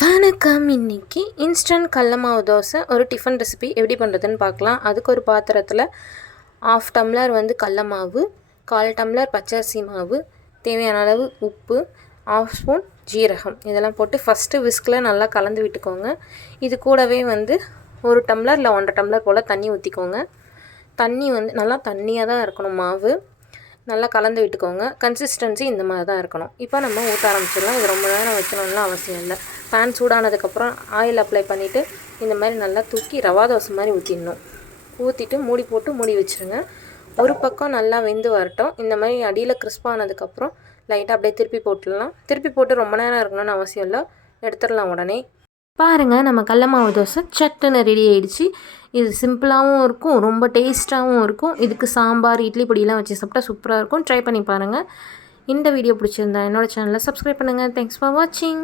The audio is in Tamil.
வணக்கம். இன்னைக்கு இன்ஸ்டன்ட் கடல மாவு தோசை ஒரு டிஃபன் ரெசிபி எப்படி பண்ணுறதுன்னு பார்க்கலாம். அதுக்கு ஒரு பாத்திரத்தில் 1/2 டம்ளர் கடல மாவு, 1/4 டம்ளர் பச்சரிசி மாவு, தேவையான அளவு உப்பு, 1/2 ஸ்பூன் ஜீரகம் இதெல்லாம் போட்டு ஃபஸ்ட்டு விஸ்கில் நல்லா கலந்து விட்டுக்கோங்க. இது கூடவே 1 டம்ளர் இல்லை 1.5 டம்ளர் போல் தண்ணி ஊற்றிக்கோங்க. தண்ணி நல்லா தண்ணியாக தான் இருக்கணும். மாவு நல்லா கலந்து விட்டுக்கோங்க. கன்சிஸ்டன்சி இந்த மாதிரி தான் இருக்கணும். இப்போ நம்ம ஊற்ற ஆரம்பிச்சிடலாம். இது ரொம்ப நேரம் வைக்கணும்லாம் அவசியம் இல்லை. பேன் சூடானதுக்கப்புறம் ஆயில் அப்ளை பண்ணிவிட்டு இந்த மாதிரி நல்லா தூக்கி ரவா தோசை மாதிரி ஊற்றிடணும். ஊற்றிட்டு மூடி போட்டு மூடி வச்சுருங்க. ஒரு பக்கம் நல்லா வெந்து வரட்டும். இந்த மாதிரி அடியில் கிறிஸ்பானதுக்கப்புறம் லைட்டாக அப்படியே திருப்பி போட்டுடலாம். திருப்பி போட்டு ரொம்ப நேரம் இருக்கணும்னு அவசியம் இல்லை, எடுத்துடலாம் உடனே. பாருங்கள், நம்ம கடல மாவு தோசை சட்டுன்னு ரெடி ஆகிடுச்சு. இது சிம்பிளாகவும் இருக்கும், ரொம்ப டேஸ்ட்டாகவும் இருக்கும். இதுக்கு சாம்பார், இட்லி பொடியெலாம் வச்சு சாப்பிட்டா சூப்பராக இருக்கும். ட்ரை பண்ணி பாருங்கள். இந்த வீடியோ பிடிச்சிருந்தா என்னோடய சேனலை சப்ஸ்கிரைப் பண்ணுங்கள். தேங்க்ஸ் ஃபார் வாட்சிங்.